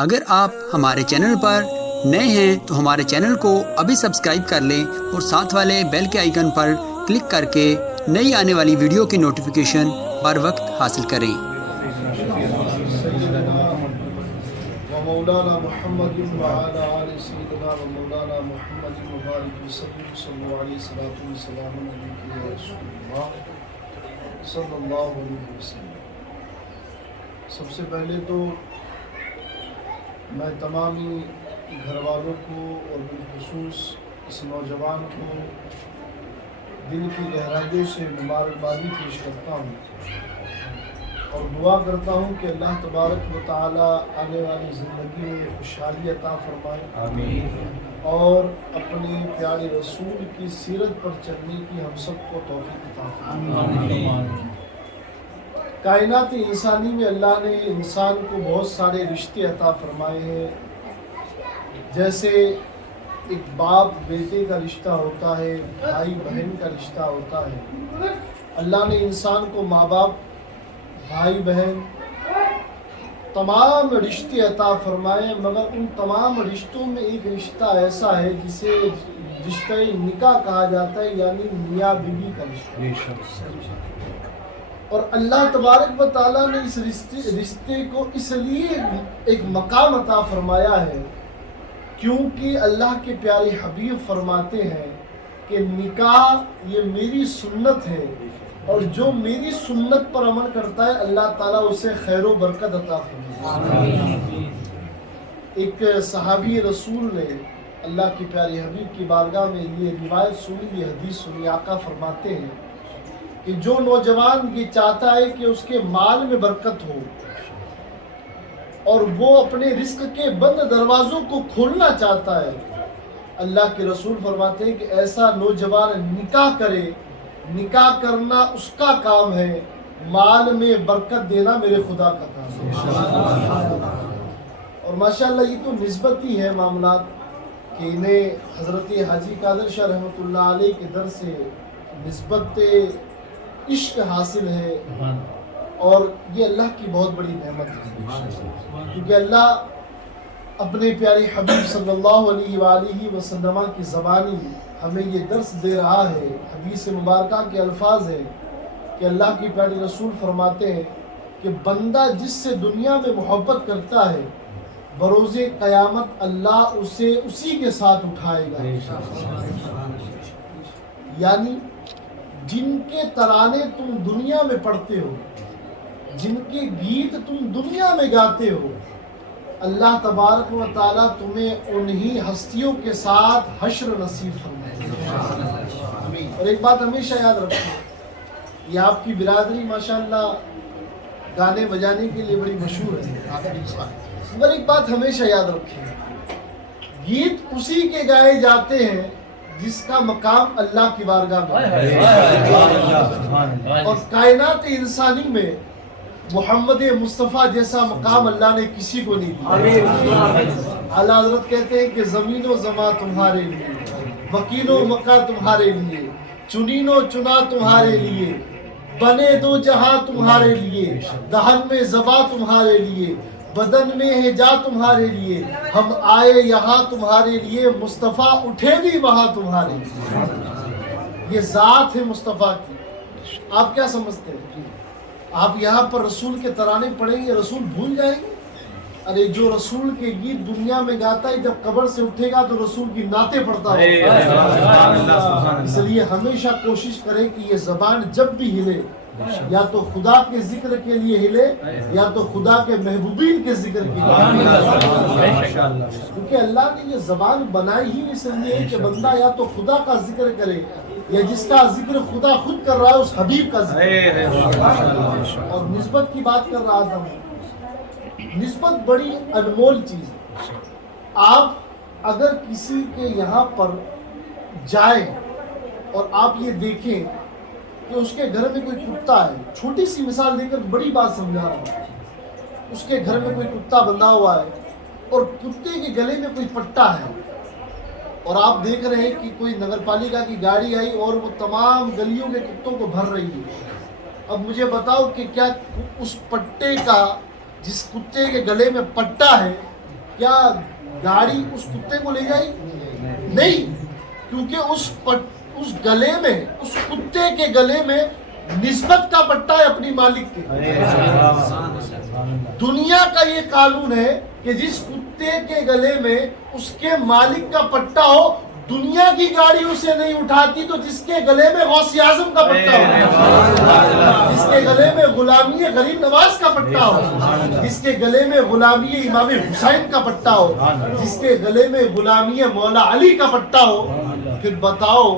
اگر آپ ہمارے چینل پر نئے ہیں تو ہمارے چینل کو ابھی سبسکرائب کر لیں اور ساتھ والے بیل کے آئیکن پر کلک کر کے نئی آنے والی ویڈیو کی نوٹیفیکیشن بر وقت حاصل کریں۔ مولانا محمد وعلى آل سيدنا ومولانا محمد مبارك وسلم صلوا عليه صلاة وسلام عليك يا رسول الله صلی اللہ علیہ وسلم۔ سب سے پہلے تو میں تمامی گھر والوں کو اور بالخصوص اس نوجوان کو دل کی گہرائیوں سے مبارکبادی پیش کرتا ہوں اور دعا کرتا ہوں کہ اللہ تبارک و تعالی آنے والی زندگی میں خوشحالی عطا فرمائے، آمین، اور اپنے پیارے رسول کی سیرت پر چلنے کی ہم سب کو توفیق عطا فرمائے، آمین۔ کائنات انسانی میں اللہ نے انسان کو بہت سارے رشتے عطا فرمائے ہیں، جیسے ایک باپ بیٹے کا رشتہ ہوتا ہے، بھائی بہن کا رشتہ ہوتا ہے۔ اللہ نے انسان کو ماں باپ، بھائی بہن، تمام رشتے عطا فرمائے، مگر ان تمام رشتوں میں ایک رشتہ ایسا ہے جسے رشتہ نکاح کہا جاتا ہے، یعنی میاں بیوی کا رشتہ۔ اور اللہ تبارک و تعالیٰ نے اس رشتے کو اس لیے ایک مقام عطا فرمایا ہے کیونکہ اللہ کے پیارے حبیب فرماتے ہیں کہ نکاح یہ میری سنت ہے، اور جو میری سنت پر عمل کرتا ہے اللہ تعالیٰ اسے خیر و برکت عطا فرمائے۔ ایک صحابی رسول نے اللہ کے پیارے حبیب کی بارگاہ میں یہ روایت سنی، یہ حدیث سنی۔ آقا فرماتے ہیں کہ جو نوجوان یہ چاہتا ہے کہ اس کے مال میں برکت ہو اور وہ اپنے رزق کے بند دروازوں کو کھولنا چاہتا ہے، اللہ کے رسول فرماتے ہیں کہ ایسا نوجوان نکاح کرے۔ نکاح کرنا اس کا کام ہے، مال میں برکت دینا میرے خدا کا کام ہے۔ اور ماشاءاللہ یہ تو نسبت ہی ہے معاملات کہ انہیں حضرت حاجی قادر شاہ رحمۃ اللہ علیہ کے در سے نسبت عشق حاصل ہے، اور یہ اللہ کی بہت بڑی نعمت ہے، کیونکہ اللہ اپنے پیارے حبیب صلی اللہ علیہ وآلہ وسلم کی زبانی ہمیں یہ درس دے رہا ہے۔ حدیث مبارکہ کے الفاظ ہیں کہ اللہ کے پیارے رسول فرماتے ہیں کہ بندہ جس سے دنیا میں محبت کرتا ہے بروز قیامت اللہ اسے اسی کے ساتھ اٹھائے گا۔ یعنی جن کے ترانے تم دنیا میں پڑھتے ہو، جن کے گیت تم دنیا میں گاتے ہو، اللہ تبارک و تعالیٰ تمہیں انہی ہستیوں کے ساتھ حشر نصیب فرمائے۔ اور ایک بات ہمیشہ یاد رکھیں، یہ آپ کی برادری ماشاءاللہ گانے بجانے کے لیے بڑی مشہور ہے، مگر ایک بات ہمیشہ یاد رکھیں، گیت اسی کے گائے جاتے ہیں جس کا مقام اللہ کی بارگاہ میں ہے، اور کائنات انسانی میں محمد مصطفیٰ جیسا مقام اللہ نے کسی کو نہیں دیا۔ اعلیٰ حضرت کہتے ہیں کہ زمین و زمان تمہارے لیے، مکین و مکہ تمہارے لیے، چنین و چنا تمہارے لیے، بنے دو جہاں تمہارے لیے، دہن میں زباں تمہارے لیے، بدن میں ہے جا تمہارے لیے، ہم آئے یہاں تمہارے لیے، مصطفیٰ اٹھے بھی وہاں تمہارے لیے۔ یہ ذات ہے مصطفیٰ کی۔ آپ کیا سمجھتے ہیں؟ آپ یہاں پر رسول کے ترانے پڑھیں گے، رسول بھول جائیں گے؟ ارے جو رسول کے گیت دنیا میں گاتا ہے جب قبر سے اٹھے گا تو رسول کی نعتیں پڑھتا ہوگا۔ اس لیے ہمیشہ کوشش کریں کہ یہ زبان جب بھی ہلے یا تو خدا کے ذکر کے لیے ہلے یا تو خدا کے محبوبین کے ذکر کے لیے، کیونکہ اللہ نے یہ زبان بنائی ہی اس لیے کہ بندہ یا تو خدا کا ذکر کرے یا جس کا ذکر خدا خود کر رہا ہے اس حبیب کا ذکر۔ اور نسبت کی بات کر رہا تھا میں، نسبت بڑی انمول چیز ہے۔ آپ اگر کسی کے یہاں پر جائیں اور آپ یہ دیکھیں کہ اس کے گھر میں کوئی کتا ہے، چھوٹی سی مثال دے کر بڑی بات سمجھا رہا ہوں، اس کے گھر میں کوئی کتا بندھا ہوا ہے اور کتے کے گلے میں کوئی پٹا ہے، اور آپ دیکھ رہے ہیں کہ کوئی نگر پالیکا کی گاڑی آئی اور وہ تمام گلیوں کے کتوں کو بھر رہی ہے۔ اب مجھے بتاؤ کہ کیا اس پٹے کا، جس کتے کے گلے میں پٹا ہے، کیا گاڑی اس کتے کو لے جائے گی؟ نہیں، کیونکہ اس گلے میں، اس کتے کے گلے میں نسبت کا پٹا ہے اپنی مالک کے۔ دنیا کا یہ قانون ہے کہ جس کتے کے گلے میں اس کے مالک کا پٹا ہو، دنیا کی گاڑی اسے نہیں اٹھاتی، تو جس کے گلے میں غوث اعظم کا پٹا ہو، جس کے گلے میں غلامی غریب نواز کا پٹا ہو، جس کے گلے میں غلامی امام حسین کا پٹا ہو، جس کے گلے میں غلامی مولا علی کا پٹا ہو، پھر بتاؤ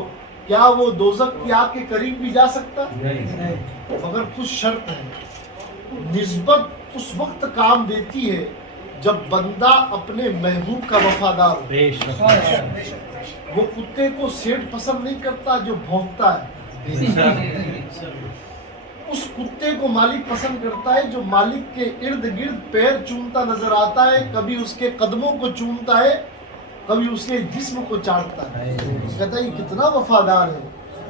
کیا وہ دوزخ کی آگ کے قریب بھی جا سکتا؟ مگر کچھ شرط ہے۔ نسبت اس وقت کام دیتی ہے جب بندہ اپنے محبوب کا وفادار ہو۔ وہ کتے کو سیٹ پسند نہیں کرتا جو بھونکتا ہے، اس کتے کو مالک پسند کرتا ہے جو مالک کے ارد گرد پیر چومتا نظر آتا ہے، کبھی اس کے قدموں کو چومتا ہے، کبھی اس کے جسم کو چاٹتا ہے۔ کہتا ہے یہ کتنا وفادار ہے،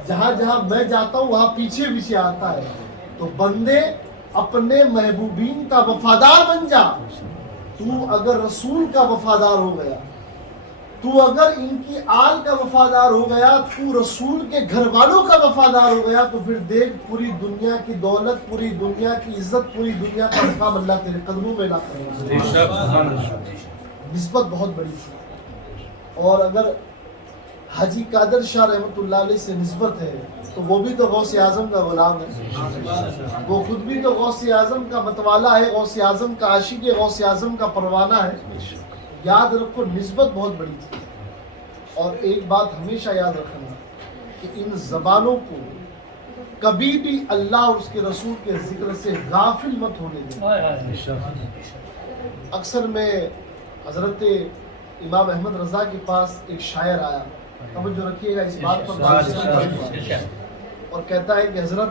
جہاں جہاں میں جاتا ہوں وہاں پیچھے پیچھے آتا ہے۔ تو بندے اپنے محبوبین کا وفادار بن جا۔ تو اگر رسول کا وفادار ہو گیا، تو اگر ان کی آل کا وفادار ہو گیا، تو رسول کے گھر والوں کا وفادار ہو گیا، تو پھر دیکھ پوری دنیا کی دولت، پوری دنیا کی عزت، پوری دنیا کا مقام اللہ تیرے قدموں میں لا کرے گا۔ نسبت بہت بڑی تھی۔ اور اگر حاجی قادر شاہ رحمۃ اللہ علیہ سے نسبت ہے تو وہ بھی تو غوث اعظم کا غلام ہے، وہ خود بھی تو غوث اعظم کا متوالا ہے، غوث اعظم کا عاشق ہے، غوث اعظم کا پروانہ ہے۔ یاد رکھو نسبت بہت بڑی تھی۔ اور ایک بات ہمیشہ یاد رکھنا کہ ان زبانوں کو کبھی بھی اللہ اور اس کے رسول کے ذکر سے غافل مت ہونے دیں۔ اکثر میں حضرت امام احمد رضا کے پاس ایک شاعر آیا، توجہ رکھیے گا اس بات پر، اور کہتا ہے کہ حضرت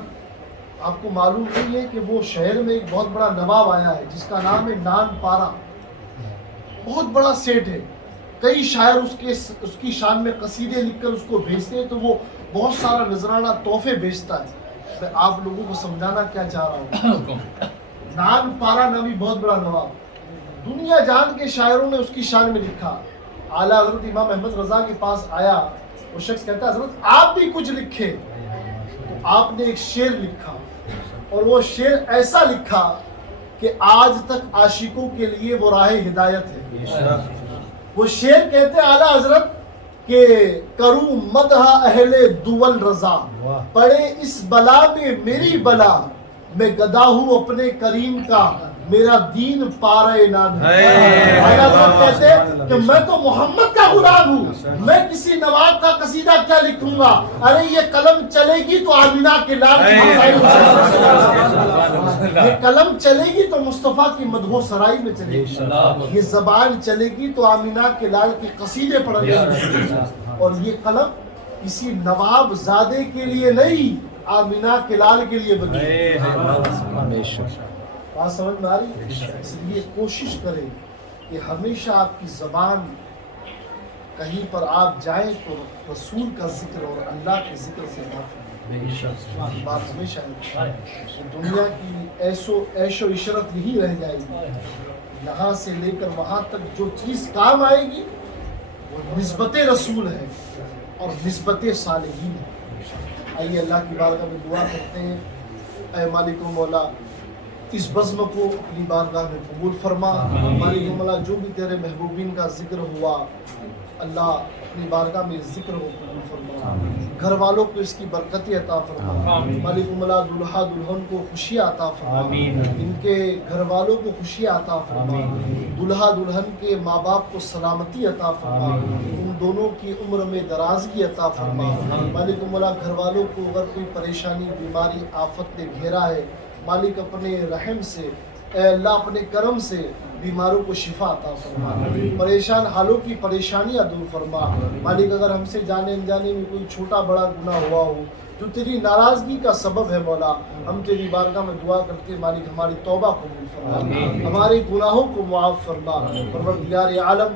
آپ کو معلوم نہیں ہے کہ وہ شہر میں ایک بہت بڑا نواب آیا ہے جس کا نام ہے نان پارا، بہت بڑا سیٹ ہے، کئی شاعر اس کی شان میں قصیدے لکھ کر اس کو بھیجتے ہیں، تو وہ بہت سارا نذرانہ تحفے بھیجتا ہے۔ میں آپ لوگوں کو سمجھانا کیا چاہ رہا ہوں، نان پارا نامی بہت بڑا نواب، دنیا جان کے شاعروں نے اس کی شان میں لکھا۔ اعلیٰ حضرت امام احمد رضا کے پاس آیا، وہ شخص کہتا ہے حضرت آپ بھی کچھ لکھے، تو آپ نے ایک شعر لکھا، اور وہ شعر ایسا لکھا کہ آج تک عاشقوں کے لیے وہ راہ ہدایت ہے۔ وہ شعر کہتے ہیں اعلیٰ حضرت کہ کروں مدح اہل دول رضا، پڑے اس بلا میں میری بلا، میں گدا ہوں اپنے کریم کا، میرا دین پارے نان ہے۔ اعلیٰ حضرت کہتے ہیں کہ میں تو محمد کا غلام ہوں، میں کسی نواب کا قصیدہ کیا لکھوں گا؟ ارے یہ قلم چلے گی تو آمینہ کے لال کی یہ قلم چلے گی تو مصطفیٰ کی مدح سرائی میں چلے گی، یہ زبان چلے گی تو آمینہ کے لال کے قصیدے پڑھنے گی، اور یہ قلم کسی نواب زادے کے لیے نہیں، آمینہ کے لال کے لیے بنی۔ بات سمجھ میں آ رہی؟ اس لیے کوشش کریں کہ ہمیشہ آپ کی زبان کہیں پر آپ جائیں تو رسول کا ذکر اور اللہ کے ذکر سے بات ہمیشہ ہے۔ دنیا کی عیش و عشرت یہی رہ جائے گی، یہاں سے لے کر وہاں تک جو چیز کام آئے گی وہ نسبت رسول ہے اور نسبت صالحین ہے۔ آئیے اللہ کی بارگاہ میں دعا کرتے ہیں، اے مالک و مولا اس بزم کو اپنی بارگاہ میں قبول فرما۔ مالک و مولا جو بھی تیرے محبوبین کا ذکر ہوا اللہ اپنی بارگاہ میں ذکر کو قبول فرما، گھر والوں کو اس کی برکتیں عطا فرما۔ مالک و مولا دلہا دلہن کو خوشیاں عطا فرما، ان کے گھر والوں کو خوشیاں عطا فرما، دلہا دلہن کے ماں باپ کو سلامتی عطا فرما، ان دونوں کی عمر میں درازگی عطا فرما۔ مالک و مولا گھر والوں کو اگر کوئی پریشانی بیماری آفت نے گھیرا ہے، مالک اپنے رحم سے، اے اللہ اپنے کرم سے بیماروں کو شفا عطا فرما، پریشان حالوں کی پریشانیاں دور فرما۔ مالک اگر ہم سے جانے انجانے میں کوئی چھوٹا بڑا گناہ ہوا ہو جو تیری ناراضگی کا سبب ہے مولا، ہم تیری بارگاہ میں دعا کرتے ہیں مالک ہماری توبہ قبول فرما، ہمارے گناہوں کو معاف فرما۔ پروردگار عالم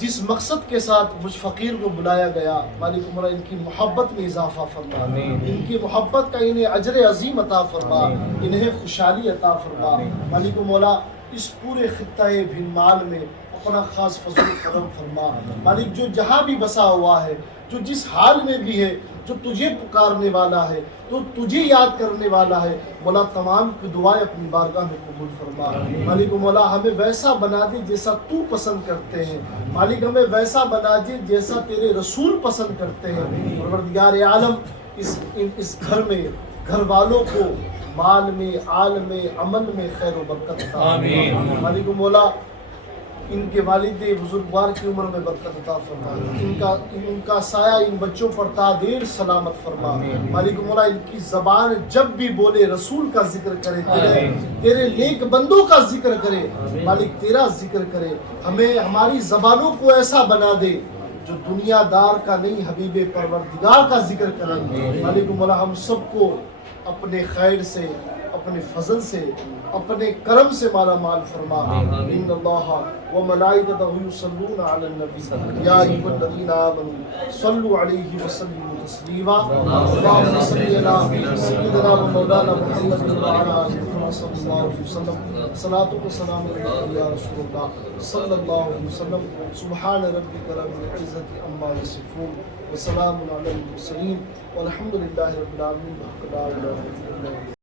جس مقصد کے ساتھ مجھ فقیر کو بلایا گیا مالک مولا ان کی محبت میں اضافہ فرما، ان کی محبت کا انہیں اجر عظیم عطا فرما، انہیں خوشحالی عطا فرما۔ مالک مولا اس پورے خطہ بھین مال میں اپنا خاص فضل کرم فرما مالک، جو جہاں بھی بسا ہوا ہے، جو جس حال میں بھی ہے، جو تجھے پکارنے والا ہے، تو تجھے یاد کرنے والا ہے، مولا تمام کی دعائیں اپنی بارگاہ میں قبول فرما مالک مولا، ہمیں ویسا بنا دے جیسا تو پسند کرتے ہیں مالک، ہمیں ویسا بنا دے جیسا تیرے رسول پسند کرتے ہیں پروردگار عالم، اس گھر میں گھر والوں کو مال میں، آل میں، عمل میں خیر و برکت عطا فرما مالک مولا، ان کے والد بزرگوار کی عمر میں برکت عطا فرما، ان کا سایہ ان بچوں پر تا دیر سلامت فرما مالک مولا، ان کی زبان جب بھی بولے رسول کا ذکر کرے، تیرے نیک بندوں کا ذکر کرے مالک، تیرا ذکر کرے، ہمیں ہماری زبانوں کو ایسا بنا دے جو دنیا دار کا نہیں، حبیب پروردگار کا ذکر کریں مالک مولا، ہم سب کو اپنے خیر سے، اپنے فضل سے، اپنے کرم سے مالا مال فرما ان اللہ وملائکتہ یصلون علی النبی یا ایھا الذین آمنوا صلوا علیہ وسلموا تسلیما اللهم صل علی سیدنا و مولانا محمد وعلی آلہ صلی اللہ علیہ وسلم صلاۃ و سلام علیک یا رسول اللہ صلی اللہ علیہ وسلم سبحان ربک رب العزۃ عما یصفون وسلام علی المرسلین والحمد للہ رب العالمین بحق لا الہ الا اللہ.